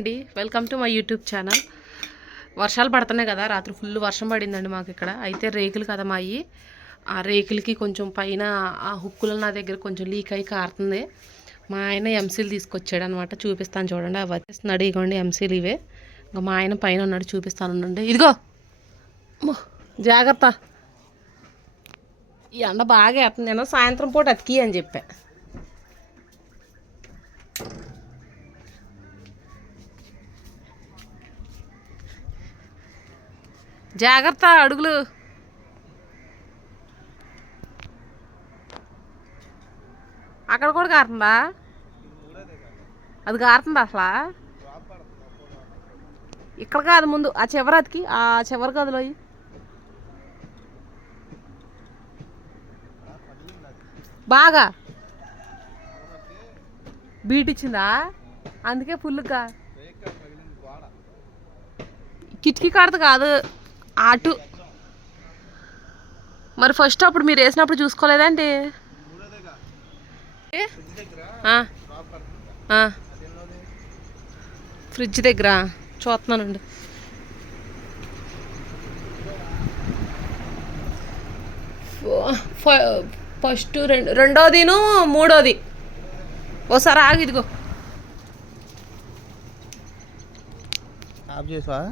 అండి welcome to my YouTube channel. వర్షాలు పడుతున్నాయి కదా, రాత్రి ఫుల్ వర్షం పడిందండి మాకు ఇక్కడ. అయితే రేకులు కదా మాయి, ఆ రేకులకి కొంచెం పైన ఆ హుక్కులు నా దగ్గర కొంచెం లీక్ అయ్యి కారుతుంది. మా ఆయన ఎంసీలు తీసుకొచ్చాడు అనమాట, చూపిస్తాను చూడండి. అవి వచ్చేస్తున్నాడు, ఇగోండి ఎంసీలు ఇవే. ఇంకా మా ఆయన పైన ఉన్నాడు, చూపిస్తాను ఉండండి. ఇదిగో జాగ్రత్త, ఈ ఎండ బాగా వేస్తుంది. నేను సాయంత్రం పూట అతికి అని చెప్పా. జాగ్రత్త, అడుగులు. అక్కడ కూడా కారుతుందా? అది కారుతుందా అసలు? ఇక్కడ కాదు, ముందు ఆ చివరి అతికి, ఆ చివరి గదిలో బాగా బీట్ ఇచ్చిందా, అందుకే ఫుల్గా. కిటికీ కాడదు కాదు, అటు. మరి ఫస్ట్ అప్పుడు మీరు వేసినప్పుడు చూసుకోలేదండి? ఫ్రిడ్జ్ దగ్గర చూస్తున్నానండి. ఫస్ట్ రెండోదిను మూడోది ఓసారి ఆగి. ఇదిగో ఆఫ్ చేసావా?